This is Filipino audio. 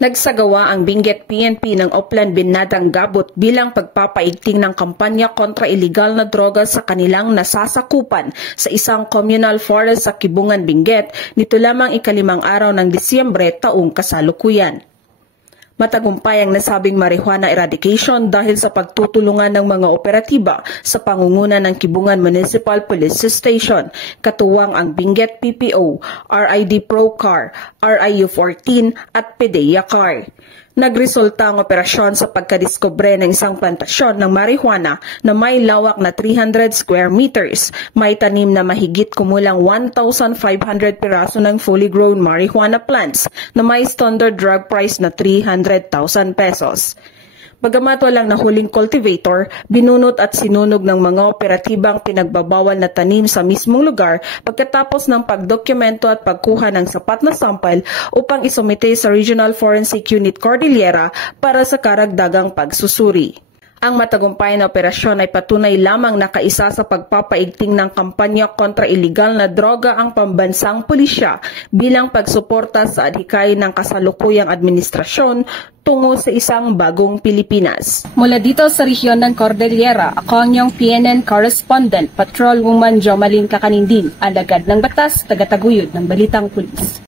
Nagsagawa ang Benguet PNP ng Oplan Binadang Gabot bilang pagpapaigting ng kampanya kontra iligal na droga sa kanilang nasasakupan sa isang communal forest sa Kibungan, Benguet nito lamang ikalimang araw ng Disyembre taong kasalukuyan. Matagumpay ang nasabing marijuana eradication dahil sa pagtutulungan ng mga operatiba sa pangunguna ng Kibungan Municipal Police Station, katuwang ang Benguet PPO, RID Procar, RIU 14 at PDEA CAR. Nagresulta ang operasyon sa pagkadiskubre ng isang plantasyon ng marijuana na may lawak na 300 square meters, may tanim na mahigit kumulang 1,500 piraso ng fully grown marijuana plants na may standard drug price na 300,000 pesos. Bagamat walang nahuling cultivator, binunot at sinunog ng mga operatibang pinagbabawal na tanim sa mismong lugar pagkatapos ng pagdokumento at pagkuha ng sapat na sampal upang isumite sa Regional Forensic Unit Cordillera para sa karagdagang pagsusuri. Ang matagumpay na operasyon ay patunay lamang na kaisa sa pagpapaigting ng kampanya kontra iligal na droga ang pambansang pulisya bilang pagsuporta sa adhikain ng kasalukuyang administrasyon tungo sa isang bagong Pilipinas. Mula dito sa rehiyon ng Cordillera, ako ang iyong PNN correspondent, Patrolwoman Jomalyn Kakanindin, alagad ng batas, tagataguyod ng Balitang Pulis.